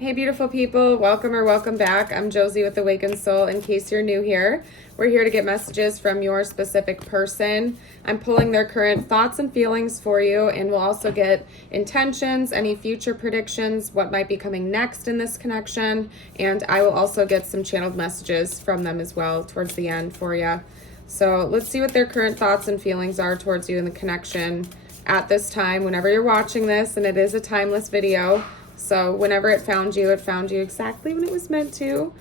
Hey beautiful people, welcome or welcome back. I'm Josie with Awakened Soul. In case you're new here, we're here to get messages from your specific person. I'm pulling their current thoughts and feelings for you, and we'll also get intentions, any future predictions, what might be coming next in this connection, and I will also get some channeled messages from them as well towards the end for you. So let's see what their current thoughts and feelings are towards you in the connection at this time, whenever you're watching this, and it is a timeless video. So whenever it found you exactly when it was meant to.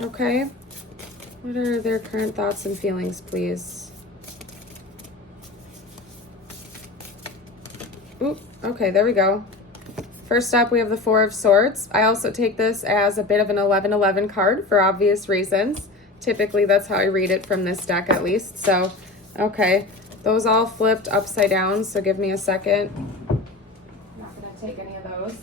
Okay. What are their current thoughts and feelings, please? Oop, okay, there we go. First up, we have the Four of Swords. I also take this as a bit of an 11-11 card for obvious reasons. Typically, that's how I read it from this deck at least. So, okay. Those all flipped upside down, so give me a second. I'm not going to take any of those.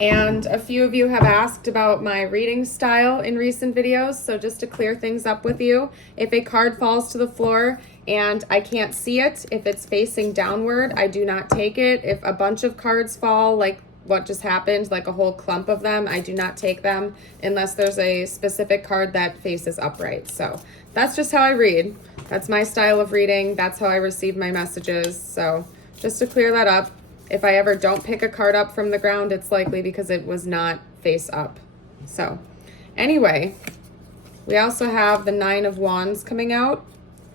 And a few of you have asked about my reading style in recent videos, so just to clear things up with you, if a card falls to the floor and I can't see it, if it's facing downward, I do not take it. If a bunch of cards fall, like what just happened, like a whole clump of them, I do not take them unless there's a specific card that faces upright. So that's just how I read. That's my style of reading. That's how I receive my messages. So just to clear that up, if I ever don't pick a card up from the ground, it's likely because it was not face up. So anyway, we also have the Nine of Wands coming out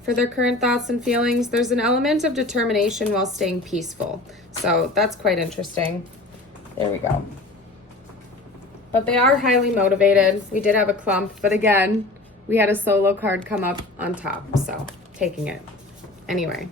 for their current thoughts and feelings. There's an element of determination while staying peaceful. So that's quite interesting. There we go. But they are highly motivated. We did have a clump, but again, we had a solo card come up on top. So taking it. Anyway.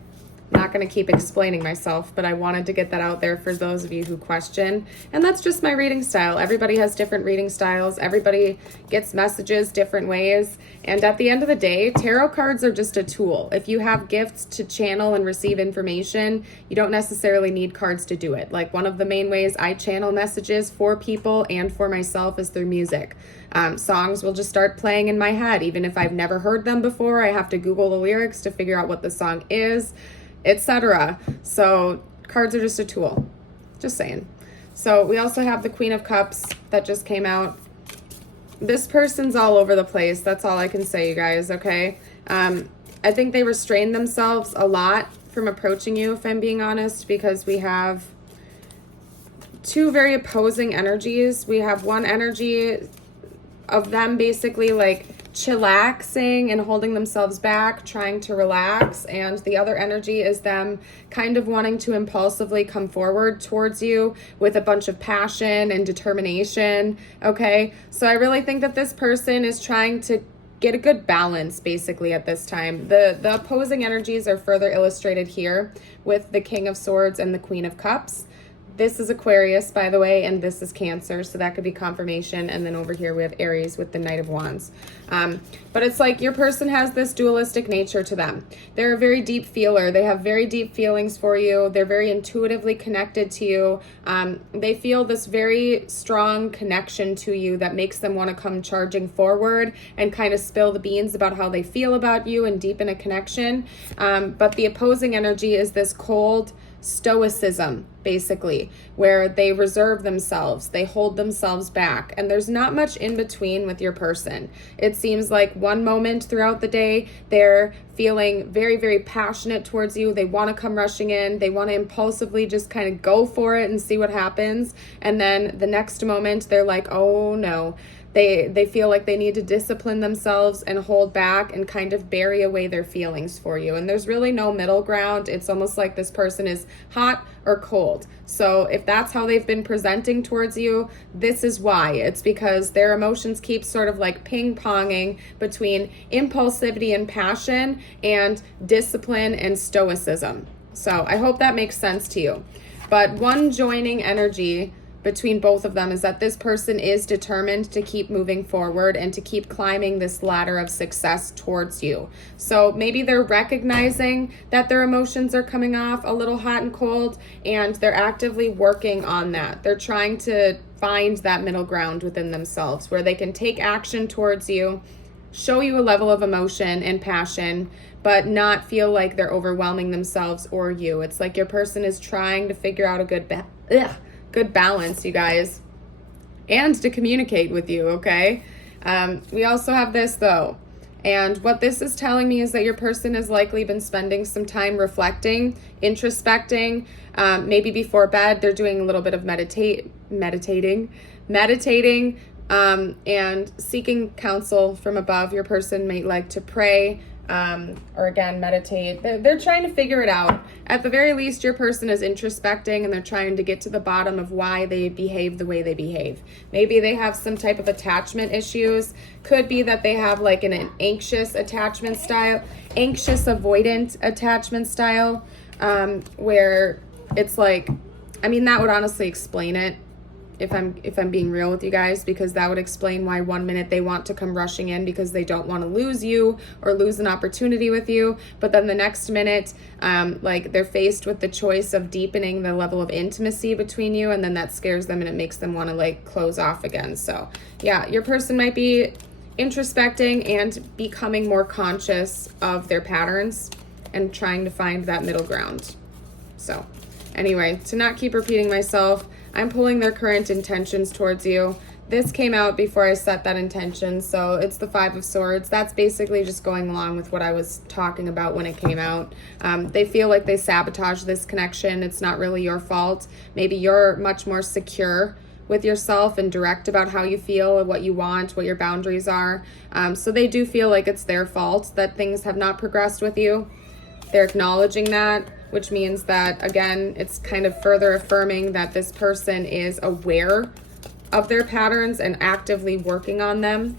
I'm not going to keep explaining myself, but I wanted to get that out there for those of you who question. And that's just my reading style. Everybody has different reading styles. Everybody gets messages different ways. And at the end of the day, tarot cards are just a tool. If you have gifts to channel and receive information, you don't necessarily need cards to do it. Like one of the main ways I channel messages for people and for myself is through music. Songs will just start playing in my head. Even if I've never heard them before, I have to Google the lyrics to figure out what the song is, etc. So cards are just a tool. Just saying. So we also have the Queen of Cups that just came out. This person's all over the place. That's all I can say, you guys, okay? I think they restrain themselves a lot from approaching you, if I'm being honest, because we have two very opposing energies. We have one energy of them basically like chillaxing and holding themselves back, trying to relax, and the other energy is them kind of wanting to impulsively come forward towards you with a bunch of passion and determination. Okay, so I really think that this person is trying to get a good balance basically at this time. The opposing energies are further illustrated here with the King of Swords and the Queen of Cups. This is Aquarius, by the way, and this is Cancer, so that could be confirmation. And then over here we have Aries with the Knight of Wands. But it's like your person has this dualistic nature to them. They're a very deep feeler. They have very deep feelings for you. They're very intuitively connected to you. They feel this very strong connection to you that makes them want to come charging forward and kind of spill the beans about how they feel about you and deepen a connection. But the opposing energy is this cold stoicism, basically, where they reserve themselves, they hold themselves back, and there's not much in between with your person. It seems like one moment throughout the day, they're feeling very, very passionate towards you. They want to come rushing in. They want to impulsively just kind of go for it and see what happens. And then the next moment, they're like, oh no. They feel like they need to discipline themselves and hold back and kind of bury away their feelings for you. And there's really no middle ground. It's almost like this person is hot or cold. So if that's how they've been presenting towards you, this is why. It's because their emotions keep sort of like ping-ponging between impulsivity and passion and discipline and stoicism. So I hope that makes sense to you. But one joining energy between both of them is that this person is determined to keep moving forward and to keep climbing this ladder of success towards you. So maybe they're recognizing that their emotions are coming off a little hot and cold, and they're actively working on that. They're trying to find that middle ground within themselves where they can take action towards you, show you a level of emotion and passion, but not feel like they're overwhelming themselves or you. It's like your person is trying to figure out a good balance, you guys, and to communicate with you, okay? We also have this, though. And what this is telling me is that your person has likely been spending some time reflecting, introspecting. Maybe before bed, they're doing a little bit of meditating, and seeking counsel from above. Your person may like to pray, or again, meditate. They're trying to figure it out. At the very least, your person is introspecting and they're trying to get to the bottom of why they behave the way they behave. Maybe they have some type of attachment issues. Could be that they have like an anxious attachment style, anxious avoidant attachment style, where it's like, I mean, that would honestly explain it. If I'm being real with you guys, because that would explain why 1 minute they want to come rushing in because they don't want to lose you or lose an opportunity with you, but then the next minute, like they're faced with the choice of deepening the level of intimacy between you, and then that scares them and it makes them want to like close off again. So yeah, your person might be introspecting and becoming more conscious of their patterns and trying to find that middle ground. So anyway, to not keep repeating myself, I'm pulling their current intentions towards you. This came out before I set that intention, so it's the Five of Swords. That's basically just going along with what I was talking about when it came out. They feel like they sabotage this connection. It's not really your fault. Maybe you're much more secure with yourself and direct about how you feel and what you want, what your boundaries are. So they do feel like it's their fault that things have not progressed with you. They're acknowledging that, which means that, again, it's kind of further affirming that this person is aware of their patterns and actively working on them.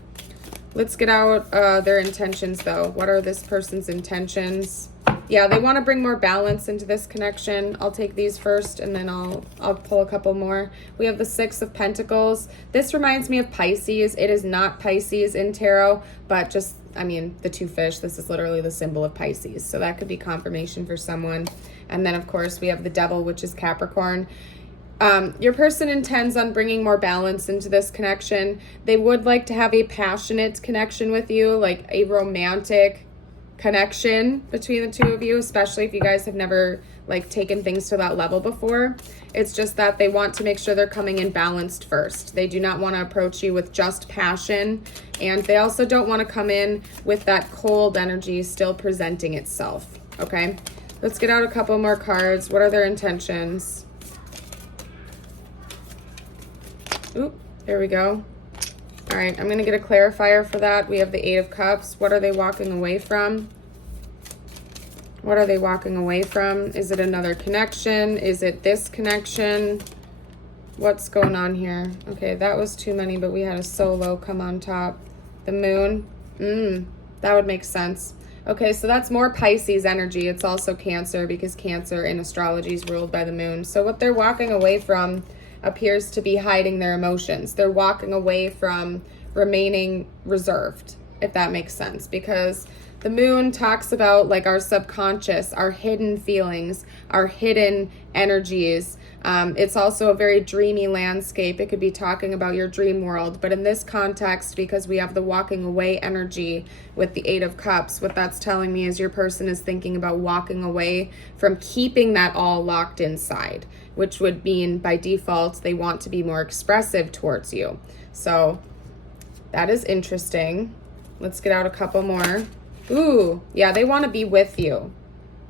Let's get out their intentions, though. What are this person's intentions? Yeah, they want to bring more balance into this connection. I'll take these first, and then I'll pull a couple more. We have the Six of Pentacles. This reminds me of Pisces. It is not Pisces in tarot, but just, I mean, the two fish. This is literally the symbol of Pisces. So that could be confirmation for someone. And then, of course, we have the Devil, which is Capricorn. Your person intends on bringing more balance into this connection. They would like to have a passionate connection with you, like a romantic connection between the two of you, especially if you guys have never like taken things to that level before. It's just that they want to make sure they're coming in balanced first. They do not want to approach you with just passion, and they also don't want to come in with that cold energy still presenting itself. Okay, let's get out a couple more cards. What are their intentions? Oop, there we go. All right, I'm going to get a clarifier for that. We have the Eight of Cups. What are they walking away from? What are they walking away from? Is it another connection? Is it this connection? What's going on here? Okay, that was too many, but we had a solo come on top. The Moon. That would make sense. Okay, so that's more Pisces energy. It's also Cancer, because Cancer in astrology is ruled by the Moon. So what they're walking away from appears to be hiding their emotions. They're walking away from remaining reserved, if that makes sense, because the Moon talks about like our subconscious, our hidden feelings, our hidden energies. It's also a very dreamy landscape. It could be talking about your dream world, but in this context, because we have the walking away energy with the Eight of Cups, what that's telling me is your person is thinking about walking away from keeping that all locked inside, which would mean by default they want to be more expressive towards you. So that is interesting. Let's get out a couple more. Ooh, yeah, they want to be with you.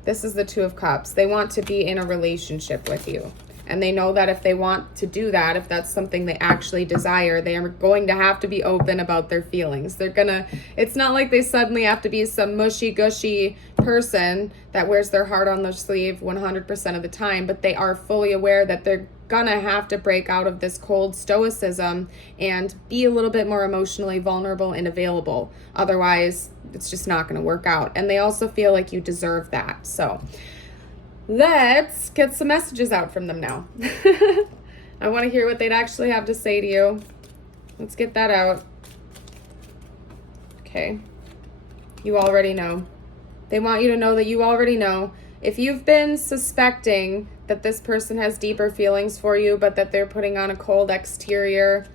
This is the Two of Cups. They want to be in a relationship with you. And they know that if they want to do that, if that's something they actually desire, they are going to have to be open about their feelings. It's not like they suddenly have to be some mushy gushy person that wears their heart on their sleeve 100% of the time, but they are fully aware that they're gonna have to break out of this cold stoicism and be a little bit more emotionally vulnerable and available. Otherwise, it's just not gonna work out. And they also feel like you deserve that. So let's get some messages out from them now. I want to hear what they'd actually have to say to you. Let's get that out. Okay. You already know. They want you to know that you already know. If you've been suspecting that this person has deeper feelings for you, but that they're putting on a cold exterior,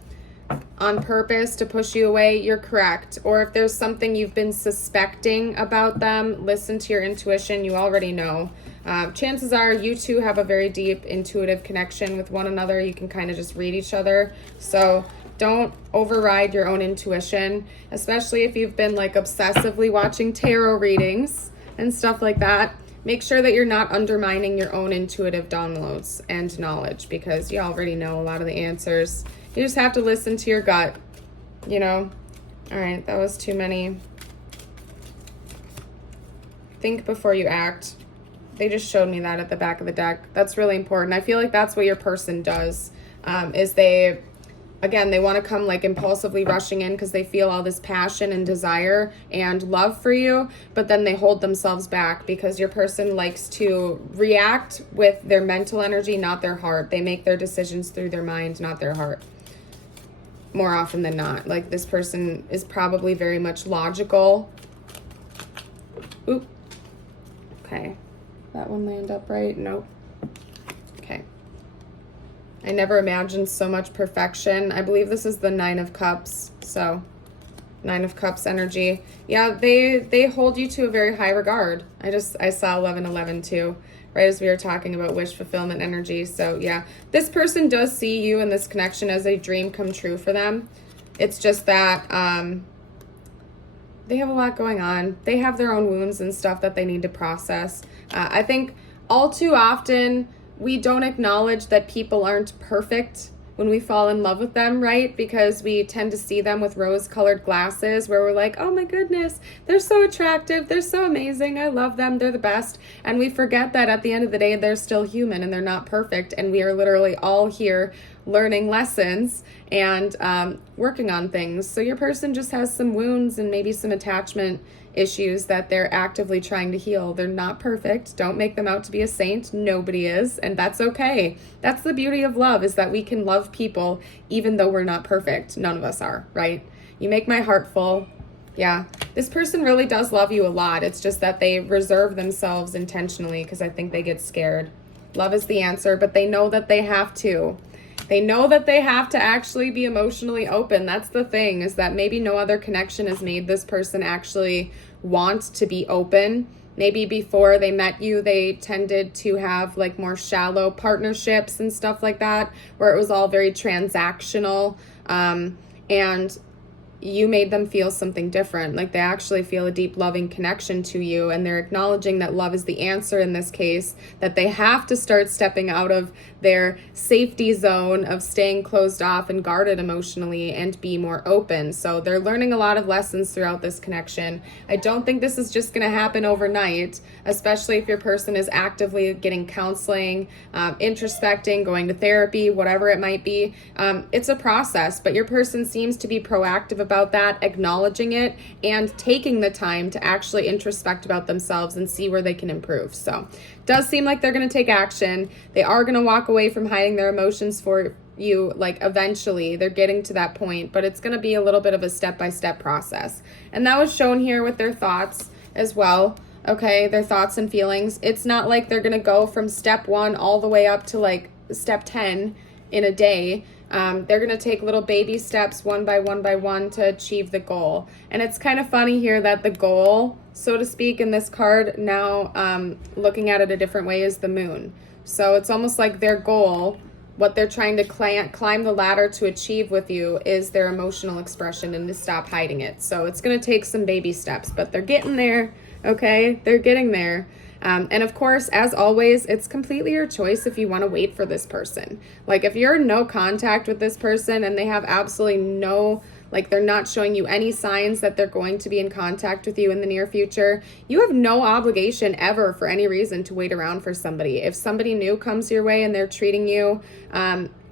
on purpose to push you away, you're correct. Or if there's something you've been suspecting about them, listen to your intuition. You already know. Chances are you two have a very deep intuitive connection with one another. You can kind of just read each other. So don't override your own intuition, especially if you've been like obsessively watching tarot readings and stuff like that. Make sure that you're not undermining your own intuitive downloads and knowledge, because you already know a lot of the answers. You just have to listen to your gut, you know? All right, that was too many. Think before you act. They just showed me that at the back of the deck. That's really important. I feel like that's what your person does, is they want to come like impulsively rushing in because they feel all this passion and desire and love for you, but then they hold themselves back because your person likes to react with their mental energy, not their heart. They make their decisions through their mind, not their heart. More often than not. Like, this person is probably very much logical. Oop. Okay. That one land upright? Nope. Okay. I never imagined so much perfection. I believe this is the 9 of Cups. So, 9 of Cups energy. Yeah, they hold you to a very high regard. I saw 1111 too, right as we were talking about wish fulfillment energy. So, yeah, this person does see you and this connection as a dream come true for them. It's just that they have a lot going on. They have their own wounds and stuff that they need to process. I think all too often we don't acknowledge that people aren't perfect when we fall in love with them, right? Because we tend to see them with rose-colored glasses where we're like, oh my goodness, they're so attractive, they're so amazing, I love them, they're the best. And we forget that at the end of the day, they're still human and they're not perfect. And we are literally all here learning lessons and working on things. So your person just has some wounds and maybe some attachment issues that they're actively trying to heal. They're not perfect. Don't make them out to be a saint. Nobody is, and that's okay. That's the beauty of love, is that we can love people even though we're not perfect. None of us are, right? You make my heart full. Yeah, this person really does love you a lot. It's just that they reserve themselves intentionally because I think they get scared. Love is the answer, but they know that they have to. They know that they have to actually be emotionally open. That's the thing, is that maybe no other connection has made this person actually want to be open. Maybe before they met you, they tended to have like more shallow partnerships and stuff like that, where it was all very transactional. And you made them feel something different. Like, they actually feel a deep loving connection to you, and they're acknowledging that love is the answer in this case, that they have to start stepping out of their safety zone of staying closed off and guarded emotionally and be more open. So they're learning a lot of lessons throughout this connection. I don't think this is just going to happen overnight, especially if your person is actively getting counseling, introspecting, going to therapy, whatever it might be. It's a process, but your person seems to be proactive about that, acknowledging it, and taking the time to actually introspect about themselves and see where they can improve. So it does seem like they're going to take action. They are going to walk away from hiding their emotions for you. Like, eventually they're getting to that point, but it's going to be a little bit of a step-by-step process. And that was shown here with their thoughts as well. Okay, their thoughts and feelings. It's not like they're going to go from step 1 all the way up to like step 10 in a day. They're going to take little baby steps one by one to achieve the goal. And it's kind of funny here that the goal, so to speak, in this card now, looking at it a different way, is the moon. So it's almost like their goal, what they're trying to climb the ladder to achieve with you, is their emotional expression and to stop hiding it. So it's going to take some baby steps, but they're getting there. Okay, they're getting there. And of course, as always, it's completely your choice if you want to wait for this person. Like, if you're in no contact with this person and they have absolutely no, like, they're not showing you any signs that they're going to be in contact with you in the near future, you have no obligation ever for any reason to wait around for somebody. If somebody new comes your way and they're treating you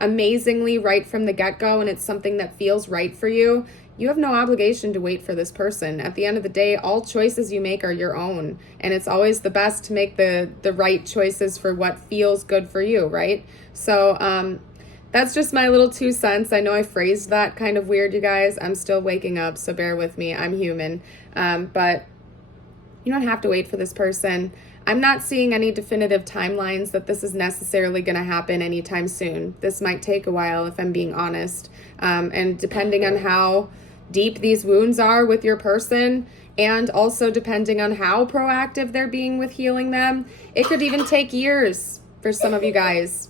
amazingly right from the get-go and it's something that feels right for you, you have no obligation to wait for this person. At the end of the day, all choices you make are your own. And it's always the best to make the right choices for what feels good for you, right? So that's just my little 2 cents. I know I phrased that kind of weird, you guys. I'm still waking up, so bear with me. I'm human. But you don't have to wait for this person. I'm not seeing any definitive timelines that this is necessarily going to happen anytime soon. This might take a while, if I'm being honest. And depending on how deep these wounds are with your person, and also depending on how proactive they're being with healing them, it could even take years for some of you guys.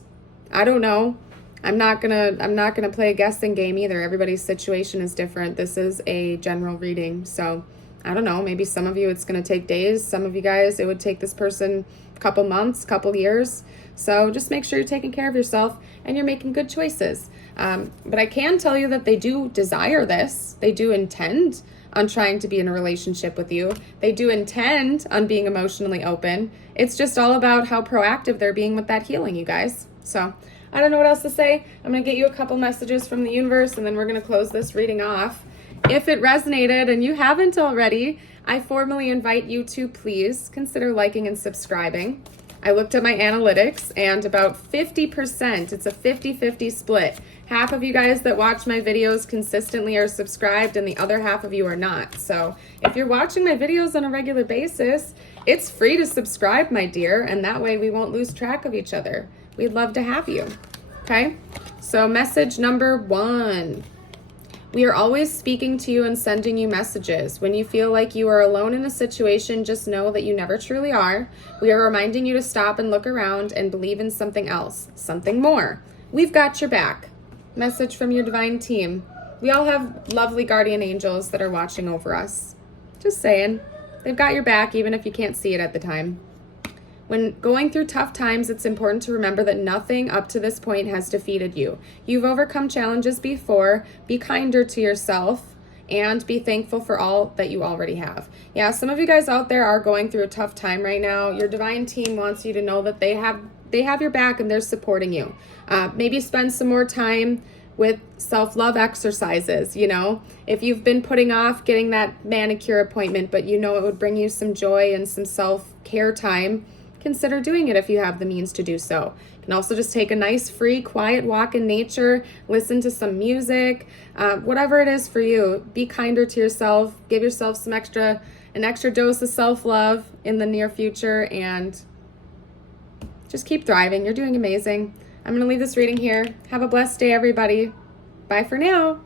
I don't know. I'm not gonna play a guessing game either. Everybody's situation is different. This is a general reading, so I don't know. Maybe some of you it's gonna take days. Some of you guys it would take this person a couple months, couple years. So just make sure you're taking care of yourself and you're making good choices. But I can tell you that they do desire this. They do intend on trying to be in a relationship with you. They do intend on being emotionally open. It's just all about how proactive they're being with that healing, you guys. So I don't know what else to say. I'm going to get you a couple messages from the universe, and then we're going to close this reading off. If it resonated and you haven't already, I formally invite you to please consider liking and subscribing. I looked at my analytics, and about 50%, it's a 50-50 split. Half of you guys that watch my videos consistently are subscribed, and the other half of you are not. So if you're watching my videos on a regular basis, it's free to subscribe, my dear, and that way we won't lose track of each other. We'd love to have you. Okay? So message number 1. We are always speaking to you and sending you messages. When you feel like you are alone in a situation, just know that you never truly are. We are reminding you to stop and look around and believe in something else, something more. We've got your back. Message from your divine team. We all have lovely guardian angels that are watching over us. Just saying. They've got your back even if you can't see it at the time. When going through tough times, it's important to remember that nothing up to this point has defeated you. You've overcome challenges before. Be kinder to yourself and be thankful for all that you already have. Yeah, some of you guys out there are going through a tough time right now. Your divine team wants you to know that they have your back and they're supporting you. Maybe spend some more time with self-love exercises, you know. If you've been putting off getting that manicure appointment, but you know it would bring you some joy and some self-care time, consider doing it if you have the means to do so. You can also just take a nice, free, quiet walk in nature, listen to some music, whatever it is for you. Be kinder to yourself. Give yourself an extra dose of self-love in the near future, and just keep thriving. You're doing amazing. I'm going to leave this reading here. Have a blessed day, everybody. Bye for now.